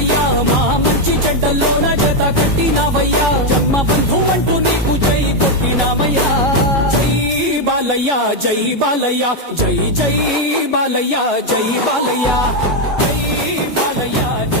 చేసావయ్యా మా మంచి చెడ్డల్లోన జత కట్టినావయ్యా జన్మ బంధువంటూ నీకు జై కొట్టినామయ్యా జై బాలయ్య జై బాలయ్య జై జై బాలయ్య జై బాలయ్య జై బాలయ్య